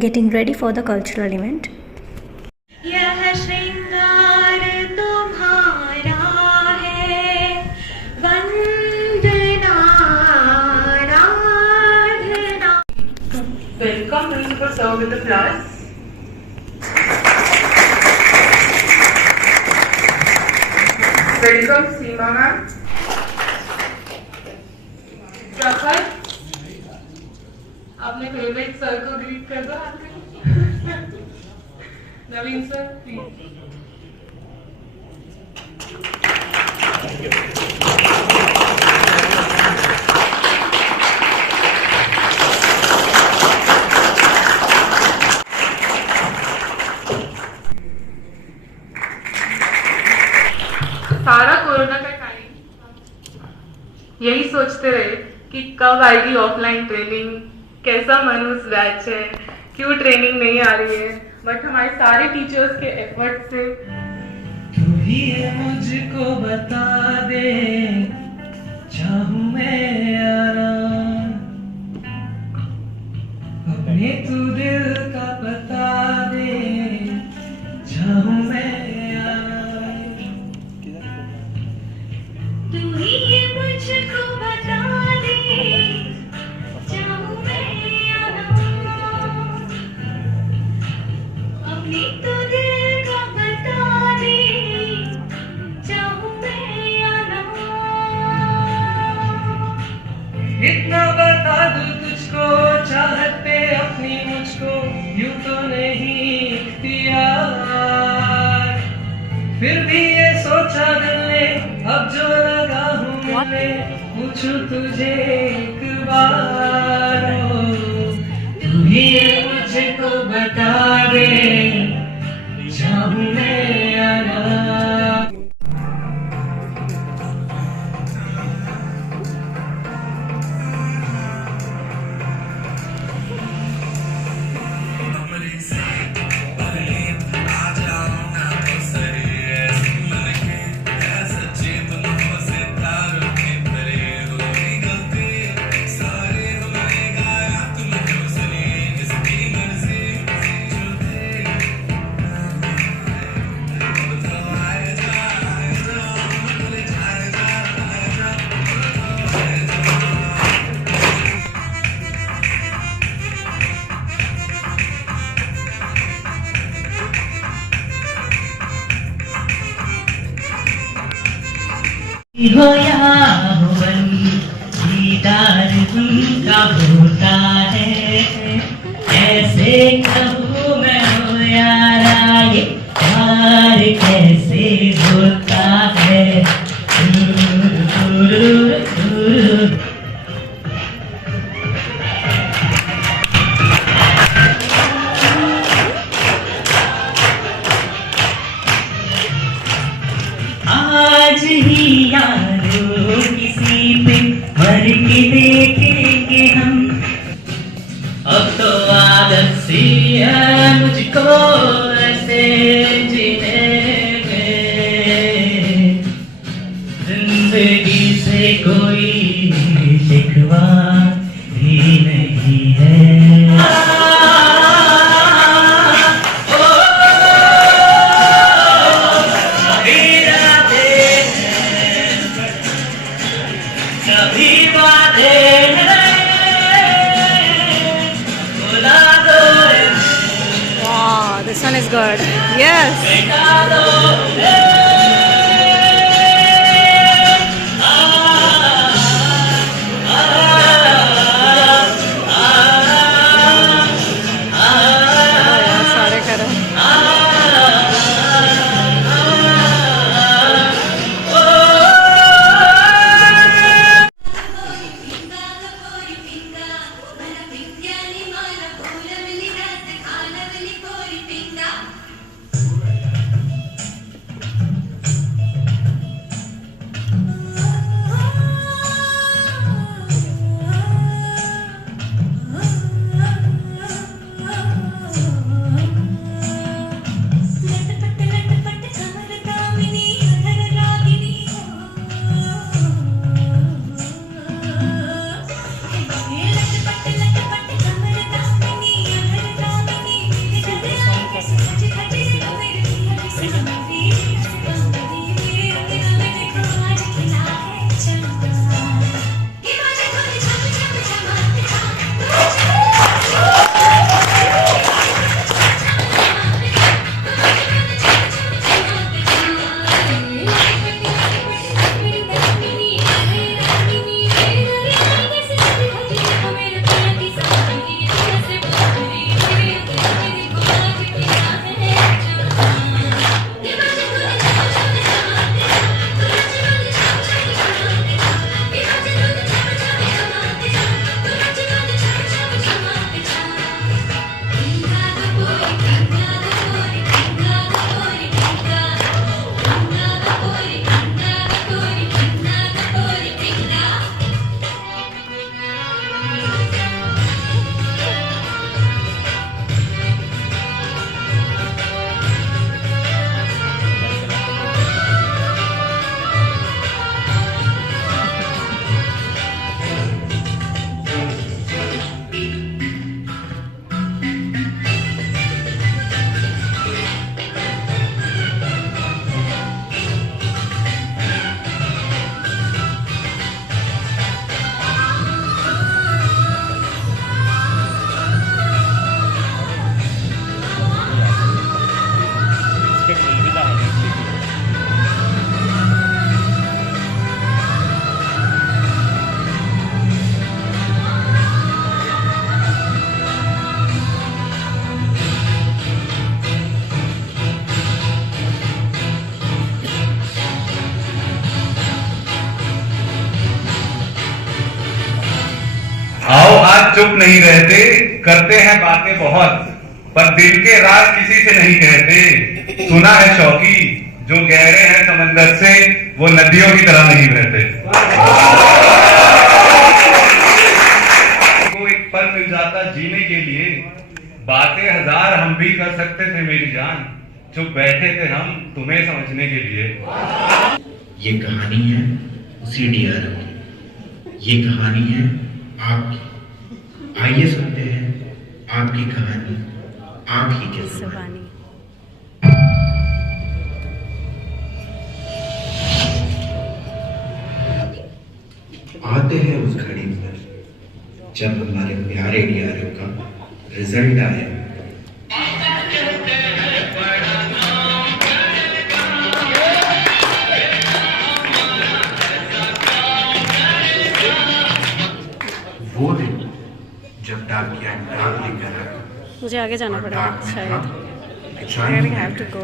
getting ready for the cultural event. यह श्रृंगार तुम्हारा है, वंदना आराधना। Welcome, principal sir with the class. Welcome, Seema ma'am. प्रखर, अपने फेवरेट सर को ग्रीट कर दो आपके। नवीन सर, प्लीज। सारा कोरोना का टाइम यही सोचते रहे कि कब आएगी ऑफलाइन ट्रेनिंग, कैसा मनुष्य बैच है, क्यों ट्रेनिंग नहीं आ रही है। बट हमारे सारे टीचर्स के एफर्ट से तू ही मुझको बता दे, चाहूं मैं आराम, अपने तू दिल का बता दे, चाहूं मैं आराम। तू ही मुझको बता दे, चाहूं मैं आराम, अपनी तो दिल का बता दे, चाहूं मैं आराम। इतना बता दूं तुझको, चाहत पे अपनी मुझको यूं तो नहीं इख्तियार, फिर भी ये सोचा दिल ने अब जो लगा हूँ मिलने, पूछूं तुझे एक बार। ओ, तू ही मुझको बता दे, चाहूं मैं आराम। हो या हो बनी, दीदार तुमका होता है, ऐसे कहूँ मैं हो यारा, ये प्यार कैसे होता है। आज ही यारो किसी पे मर के देखेंगे हम, अब तो आदत सी है मुझको ऐसे जीने में, जिंदगी से कोई शिकवा भी नहीं है। Wow, this one is good. Yes. सारे करो। चुप नहीं रहते, करते हैं बातें बहुत, पर दिल के राज किसी से नहीं कहते। सुना है शौकी, जो गहरे हैं समंदर से, वो नदियों की तरह नहीं बहते। को एक पल मिल जाता जीने के लिए, बातें हजार हम भी कर सकते थे मेरी जान, चुप बैठे थे हम तुम्हें समझने के लिए। ये कहानी है उसी डीआरएम की, ये कहानी है आपकी। आइए सुनते हैं आपकी कहानी, आप ही के ज़ुबानी। आते हैं उस घड़ी पर जब हमारे प्यारे डीआरएम का रिजल्ट आया। वो दिन जब डाकिया डाक लेकर आया। मुझे आगे जाना पड़ेगा शायद। I have to go.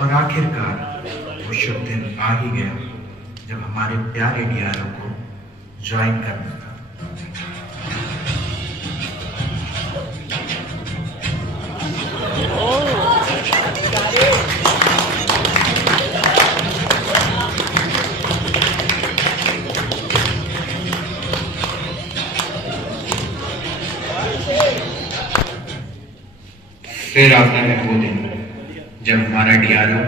और आखिरकार वो शुभ दिन आ ही गया जब हमारे प्यारे डीआरओ को ज्वाइन करना था। फिर आता है वो दिन जब हमारा डीआरओ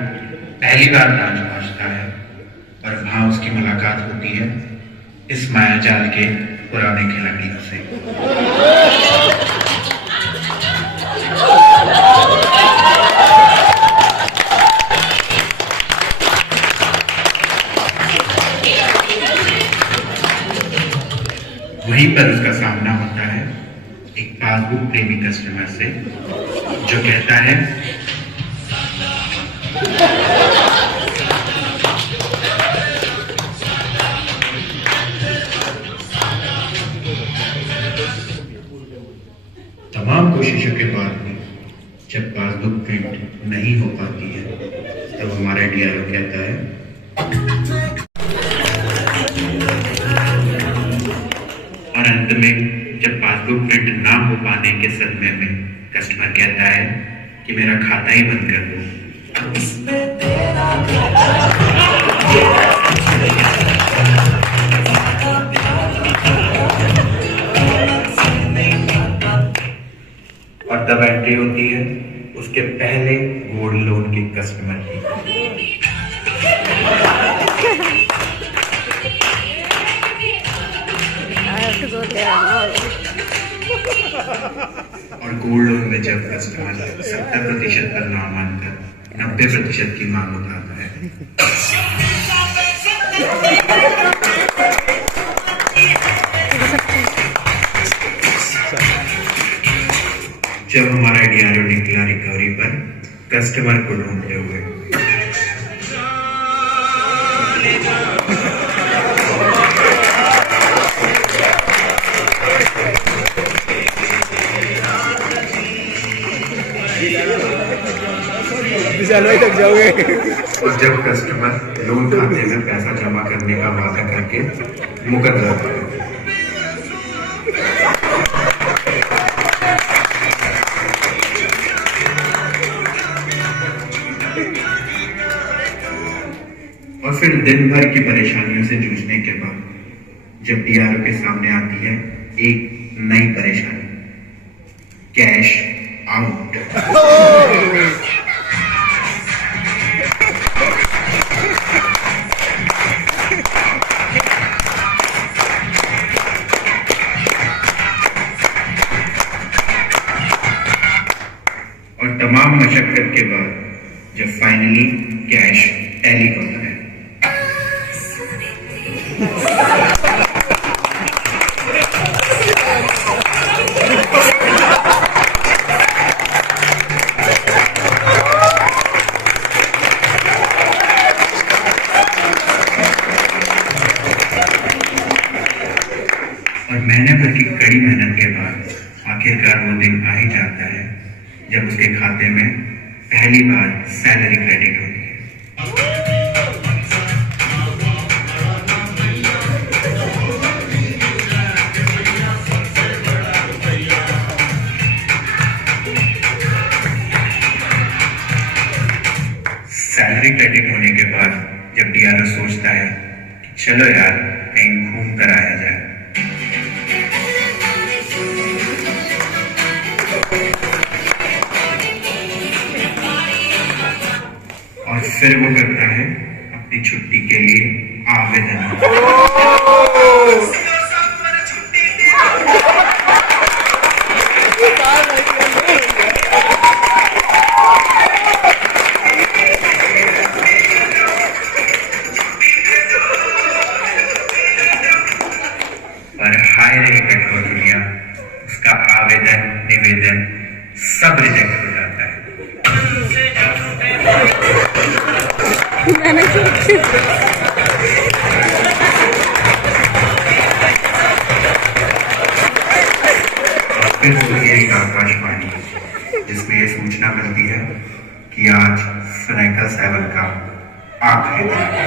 पहली बार डांस पहुंचता है और वहां उसकी मुलाकात होती है इस मायाजाल के पुराने खिलाड़ियों से। वहीं पर उसका सामना होता है एक पासबुक प्रेमी कस्टमर से जो कहता है, तमाम कोशिशों के बाद भी जब पासबुक प्रिंट नहीं हो पाती है तब हमारा डीआरओ कहता है, और अंत में जब पासबुक प्रिंट ना हो पाने के सदमे में कस्टमर कहता है कि मेरा खाता ही बंद कर दो। और तब एंट्री होती है उसके पहले गोल्ड लोन के कस्टमर की। और गोल्ड लोन में जब कस्टमर 70% पर ना मानकर 90% की मांग उठाता है, जब हमारा डीआरओ निकला रिकवरी पर कस्टमर को ढूंढते हुए, तक जाओगे। और जब कस्टमर लोन खाते में पैसा जमा करने का वादा करके मुकर जाता है। और फिर दिन भर की परेशानियों से जूझने के बाद जब डीआरओ के सामने आती है एक नई परेशानी, कैश आउट। और तमाम मशक्कत के बाद जब फाइनली कैश टैली होता है, और महीने भर की कड़ी मेहनत के बाद आखिरकार वो दिन आ ही जाता है जाता है जब उसके खाते में पहली बार सैलरी क्रेडिट होती है। सैलरी क्रेडिट होने के बाद जब डीआरओ सोचता है कि चलो यार कहीं घूम कर आया जाए, और फिर वो करता है अपनी छुट्टी के लिए आवेदन। पर हाय रे कठोर दुनिया, उसका आवेदन निवेदन सब रिजेक्ट हो जाता है। फिर होती है एक आकाशवाणी जिसमें ये सूचना मिलती है कि आज स्नैकर 7 का आखिरी दिन है।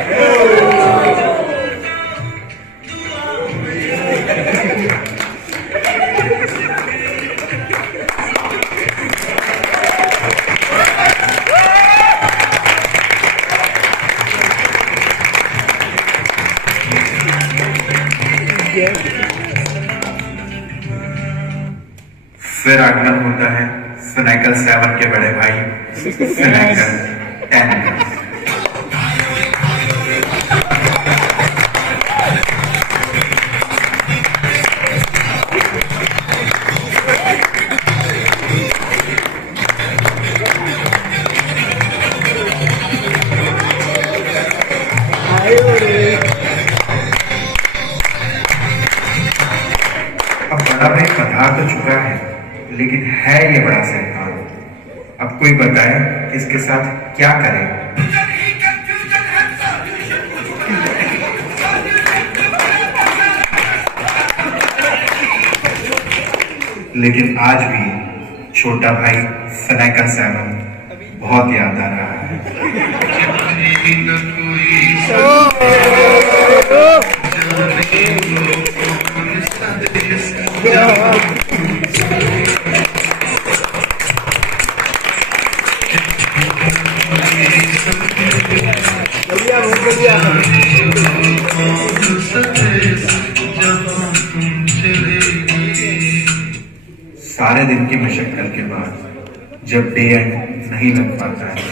फिर आगमन होता है स्नैकर 7 के बड़े भाई स्नैकर 10 का। अब बड़ा भाई पधार तो चुका है, लेकिन है ये बड़ा शैतान। अब कोई बताए कि इसके साथ क्या करें। लेकिन आज भी छोटा भाई स्नैकर 7 बहुत याद आ रहा है। सारे दिन की मशक्कत के बाद जब डे एंड नहीं लग पाता है,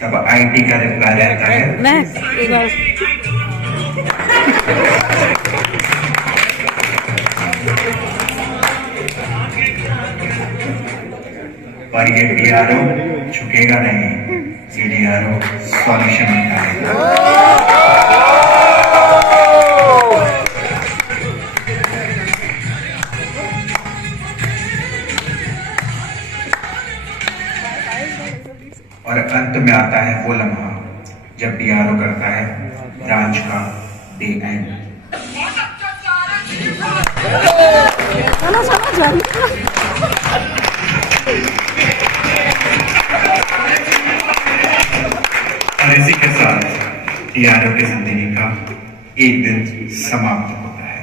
तब आईटी का रिप्लाई रहता है पर ये डीआरओ झुकेगा नहीं, ये डीआरओ सॉल्यूशन निकालेगा। और अंत में आता है वो लम्हा जब डीआरओ करता है ब्रांच का डे एंड। और इसी के साथ डीआरओ की जिंदगी का एक दिन समाप्त होता है।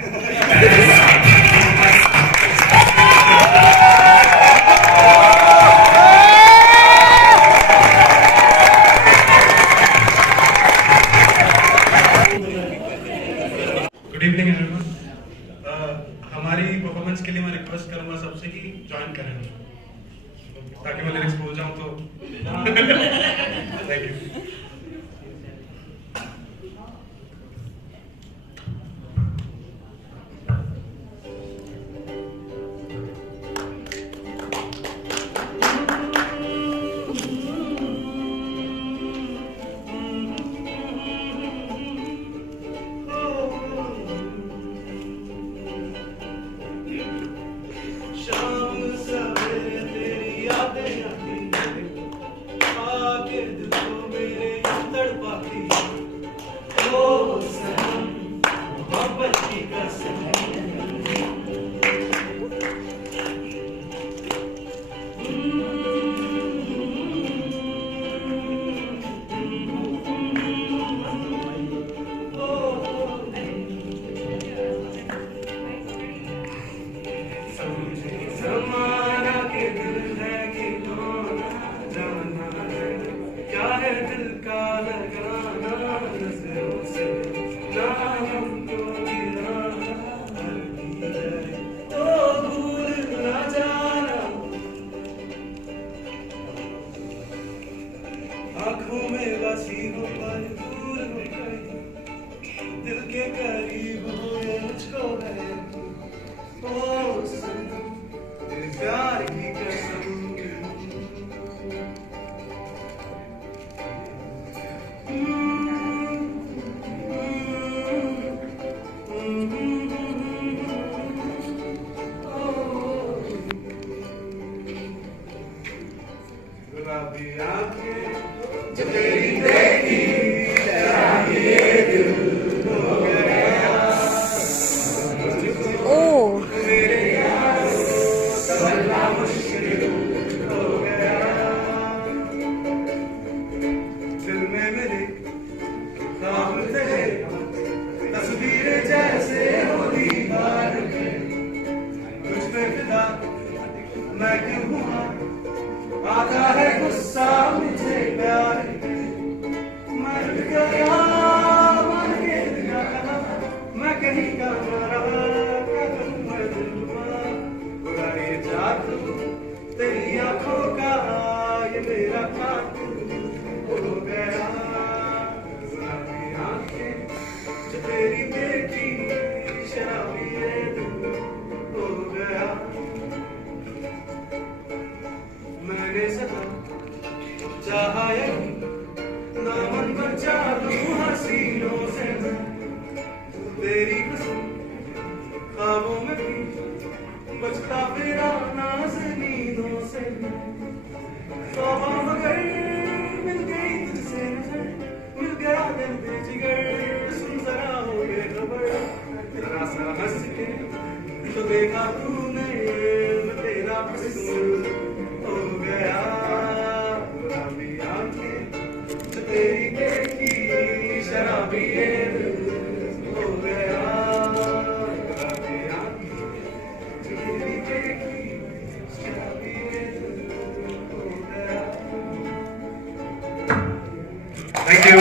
Good evening everyone. हमारी परफॉर्मेंस के लिए मैं रिक्वेस्ट करूंगा सबसे कि ज्वाइन करें, ताकि मैं लिरिक्स भूल जाऊं तो। Thank you. शाम सवेरे तेरी यादें आती हैं, आके दिल को मेरे तड़पाती ओ सनम मोहब्बत की कसम ज़माना के दिल है कि कौन जाना है क्या है दिल का लगाना नजरों से ना हमको गिराना है तो भूल ना जाना आँखों में बसी हो पर दूर हो गई दिल के करीब हो ये मुझको है ओ सनम तेरे प्यार की कसम गुलाबी आंखें जो तेरी देखी शराबी ये दिल हो गया ओ मेरे यारों समझना मुश्किल हो गया दिल में मेरे ख्वाब तेरे तस्वीरें जैसे हो दीवार पे तुझ पे फिदा मैं क्यों हुआ आता है गुस्सा मुझे प्यार मैं गया मन के दिया मैं कहीं का मरा क्या करूं मैं दिलवा बुरा ये जादू तेरी आंखों का ये मेरा कातिल हो गया गुलाबी आंखें जो तेरी देखी शराबी ये दिल हो गया मैंने सदा चाहा यही दामन पर चालू हसीनों से मैं तेरी कसम ख्वाबों में भी बचता फिरा नाज़नीनों से तौबा मगर मिल गई तुझसे नजर मिल गया दिल दे जिगर सुन जरा हो ये खबर जरा सा हंस के तो देखा तूने मैं तेरा हुस्न हो गया गुलाबी आंखें जो तेरी देखी शराबी ये दिल हो गया गुलाबी आंखें जो तेरी देखी शराबी ये दिल हो गया थैंक यू।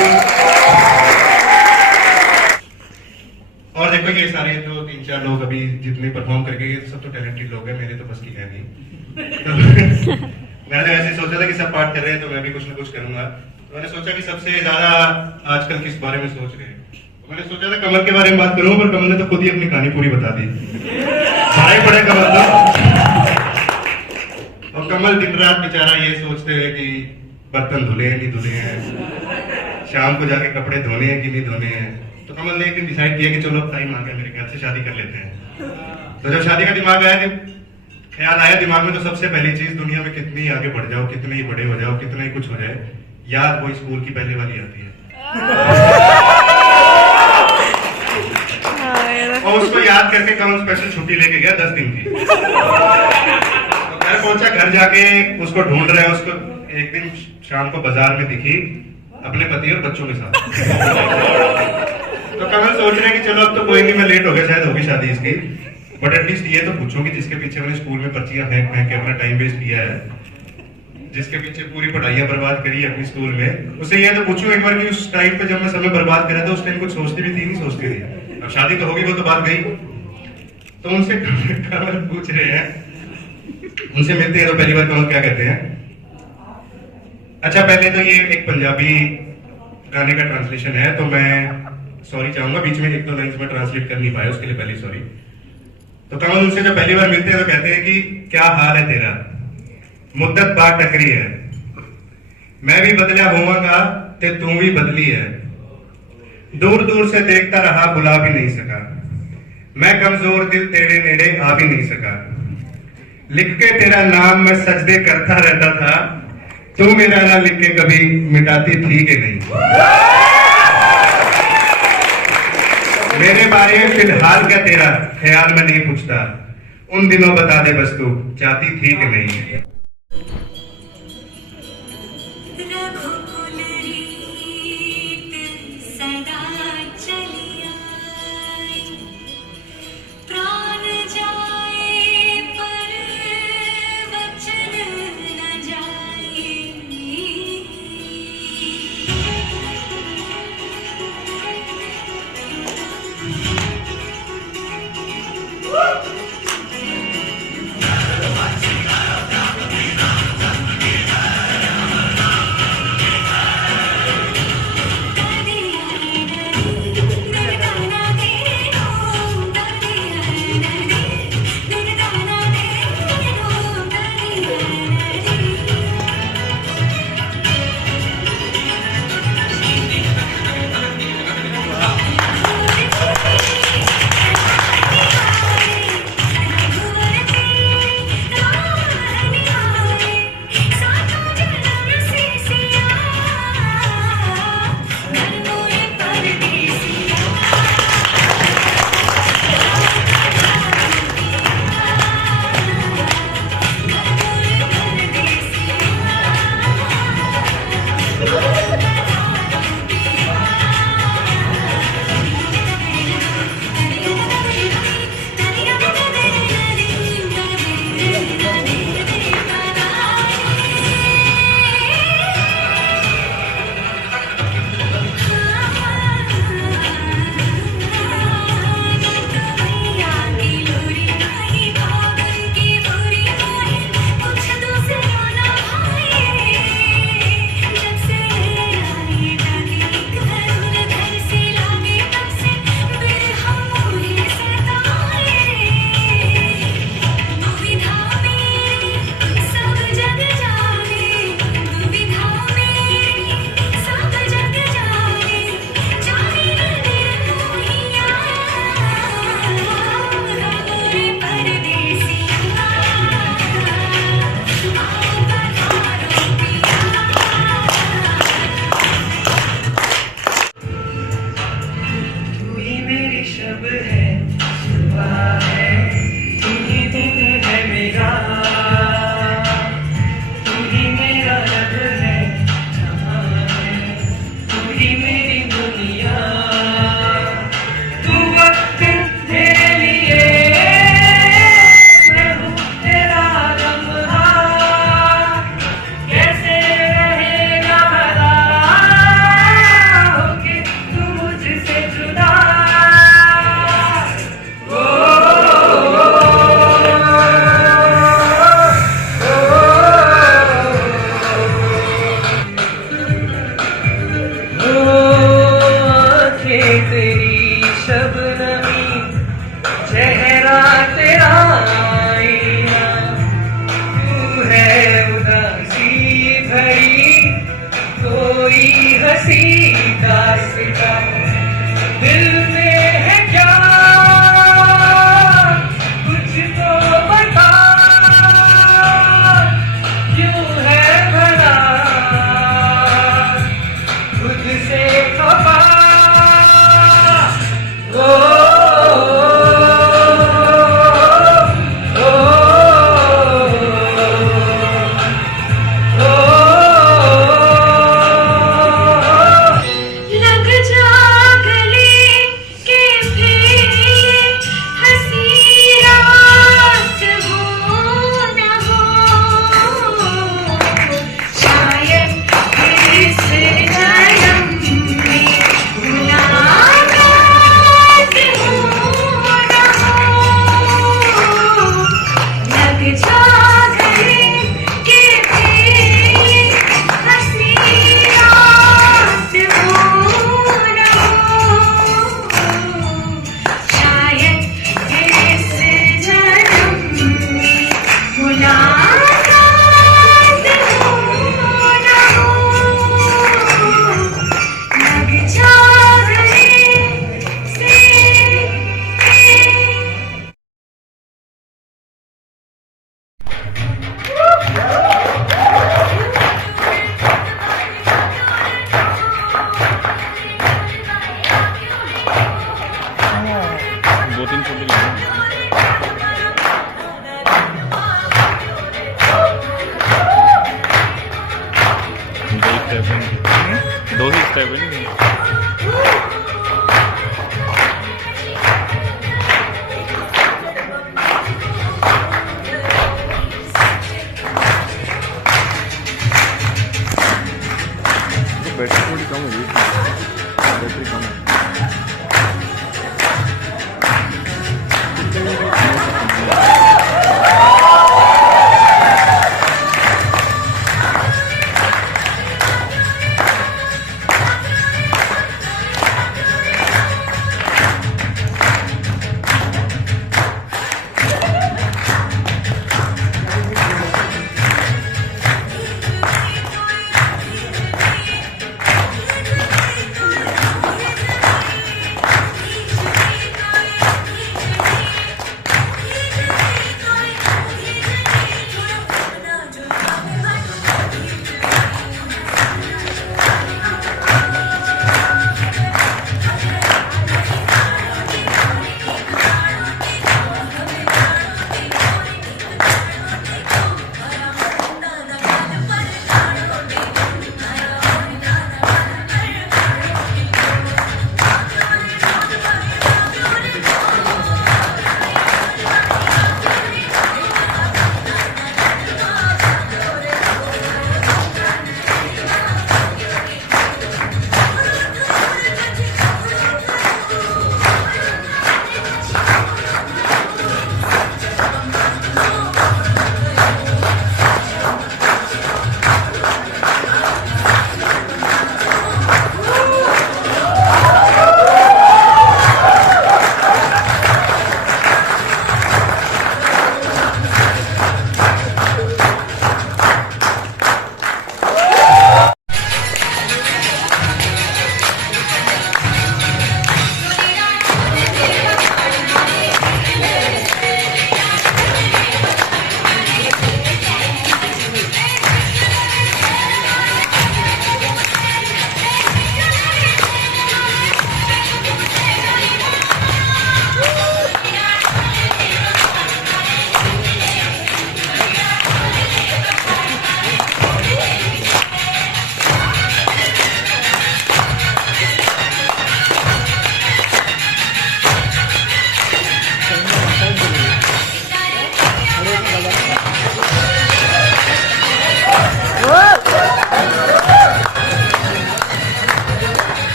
और देखो ये सारे जो 3-4 लोग अभी जितने परफॉर्म करके गए सब तो टैलेंटेड लोग हैं मेरे तो बस की है नहीं तो मैंने ऐसे सोचा था कि सब पार्ट कर रहे हैं तो मैं भी कुछ ना कुछ करूंगा तो मैंने सोचा कि सबसे ज्यादा आजकल किस बारे में सोच रहे हैं तो मैंने सोचा था कमल के बारे में बात करूं पर कमल ने तो खुद ही अपनी कहानी पूरी बता दी भाई पड़े कमल तो और कमल दिन रात बेचारा ये सोचते हुए कि बर्तन धुले हैं नहीं धुले हैं शाम को जाके कपड़े धोने हैं कि नहीं धोने हैं तो कमल ने एक दिन डिसाइड किया कि चलो अब टाइम आ गया मेरे घर से शादी कर लेते हैं तो जब शादी का दिमाग आया ख्याल आया दिमाग में तो सबसे पहली चीज दुनिया में कितनी आगे बढ़ जाओ कितने ही बड़े हो जाओ कितना ही कुछ हो जाए याद वही स्कूल की पहले वाली आती है और उसको याद करके कमल स्पेशल छुट्टी लेके गया 10 दिन की तो घर पहुंचा घर जाके उसको ढूंढ रहे हैं उसको एक दिन शाम को बाजार में दिखी अपने पति और बच्चों के साथ तो कमल सोच रहे हैं कि चलो अब तो कोई नहीं मैं लेट हो गया शायद होगी शादी इसकी बट एटलीस्ट ये तो पूछूं कि जिसके पीछे मैंने स्कूल में पर्चियां फेंक फेंक के अपना टाइम वेस्ट किया है जिसके पीछे पूरी पढ़ाइयां बर्बाद करी है अपनी स्कूल में उससे ये तो पूछूं एक बार कि उस टाइम पे जब मैं समय बर्बाद करा था उस टाइम कुछ सोचती भी थी नहीं सोचती थी अब शादी तो होगी वो तो बात गई तो उनसे कमल पूछ रहे हैं उनसे मिलते हैं तो पहली बार कमल क्या कहते हैं अच्छा पहले तो ये एक पंजाबी गाने का ट्रांसलेशन है तो मैं सॉरी चाहूंगा बीच में 1-2 लाइन्स में ट्रांसलेट कर नहीं पाया उसके लिए पहले सॉरी तो कमल उनसे जब पहली बार मिलते हैं तो कहते हैं कि क्या हाल है तेरा मुद्दत बात टकरी है मैं भी बदला होवांगा ते तू भी बदली है दूर दूर से देखता रहा बुला भी नहीं सका मैं कमजोर दिल तेरे नेड़े आ भी नहीं सका लिख के तेरा नाम मैं सजदे करता रहता था तू मेरा नाम लिख के कभी मिटाती थी कि नहीं? मेरे बारे में फिलहाल क्या तेरा ख्याल में नहीं पूछता, उन दिनों बता दे बस तू चाहती थी कि नहीं? रघुकुल रीत सदा चली आई, प्राण जाए पर वचन न जाए। स्टेप है, 2 ही स्टेप है नहीं। बैटरी थोड़ी कम है, बैटरी कम है।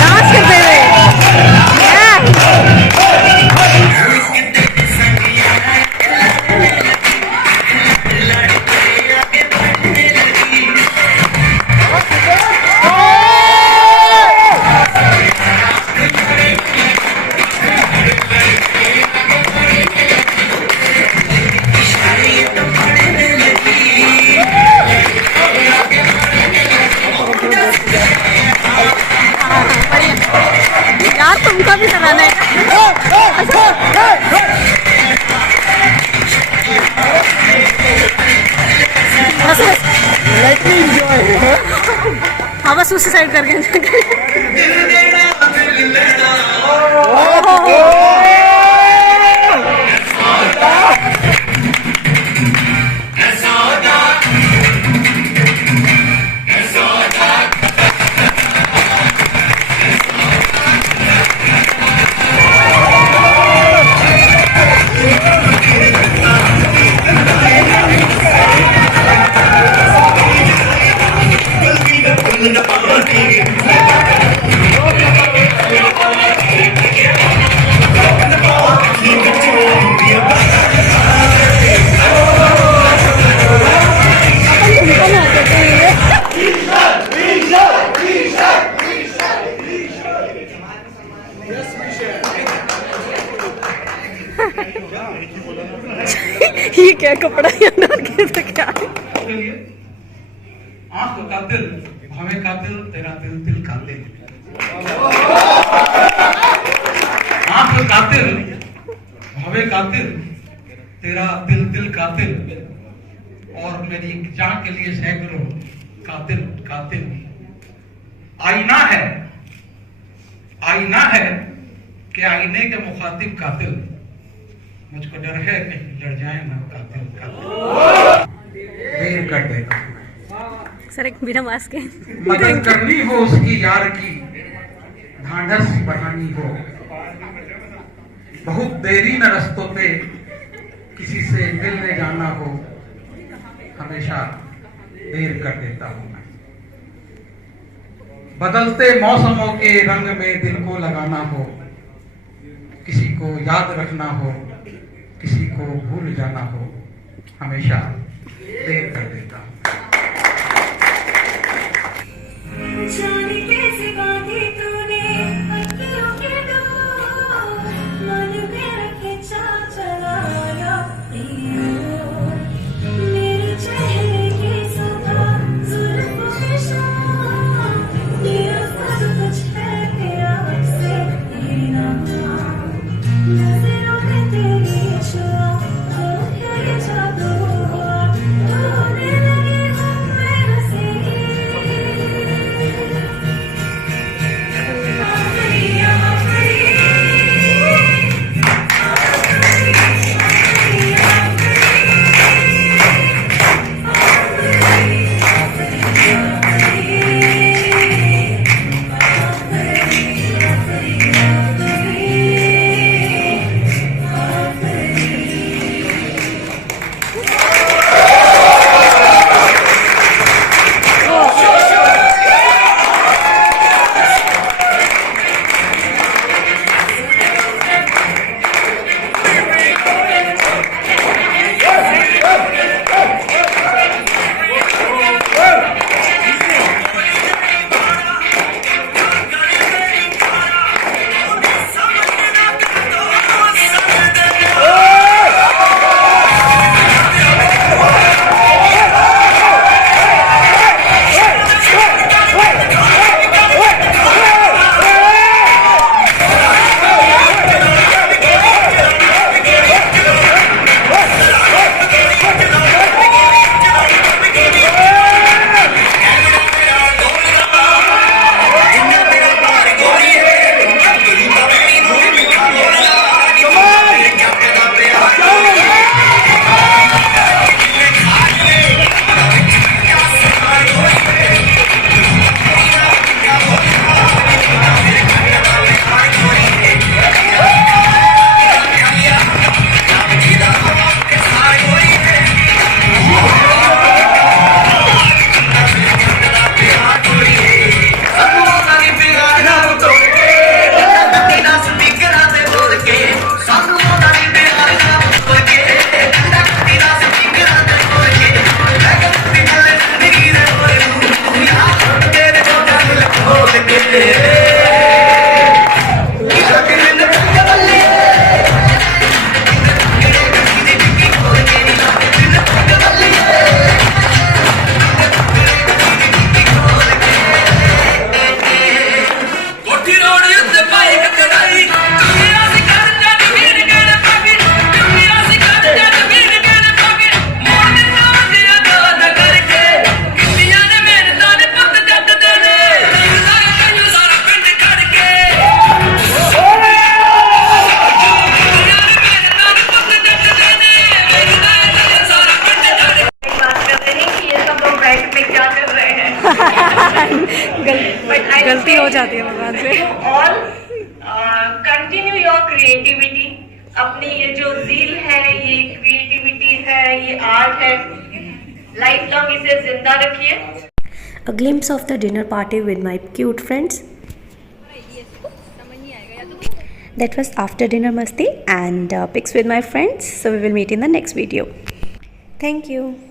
डांस करते हुए यार तुमको भी कराना है। हाँ बस उसी साइड करके ये क्या कपड़ा अंदर के तो क्या आँख का दिल हमें का दिल तेरा दिल दिल का दिल कातिल, तेरा दिल दिल कातिल, और मेरी जान के लिए सैकड़ों कातिल कातिल। आईना है कि आईने के मुखातिब कातिल, मुझको डर है कहीं लड़ जाए ना कातिल कातिल। देर कर देगा सर एक बिना मास्क के मदद करनी हो उसकी यार की, ढांढस बढ़ानी हो, बहुत देरी न रस्तों पे किसी से मिलने जाना हो, हमेशा देर कर देता हूं मैं। बदलते मौसमों के रंग में दिल को लगाना हो, किसी को याद रखना हो, किसी को भूल जाना हो, हमेशा देर कर देता हूं। जाने कैसे बांधी तूने अखियों के डोर, मन में रखे चलाया मेरे चेहरे की सुबह जुल्फों में शाम, तेरा सब कुछ है तेरा से तेरा, नजरों में तेरी छुआ है ये जादू, होने लगी हूँ मैं हंसी। गलती हो जाती है भगवान से। ऑल कंटिन्यू योर क्रिएटिविटी, अपनी ये जो ज़ील है, ये क्रिएटिविटी है, ये आर्ट है, लाइफ लॉन्ग इसे जिंदा रखिए। A glimpse of the dinner party with my cute friends. That was after dinner masti and pics with my friends. So we will meet in the next video. Thank you.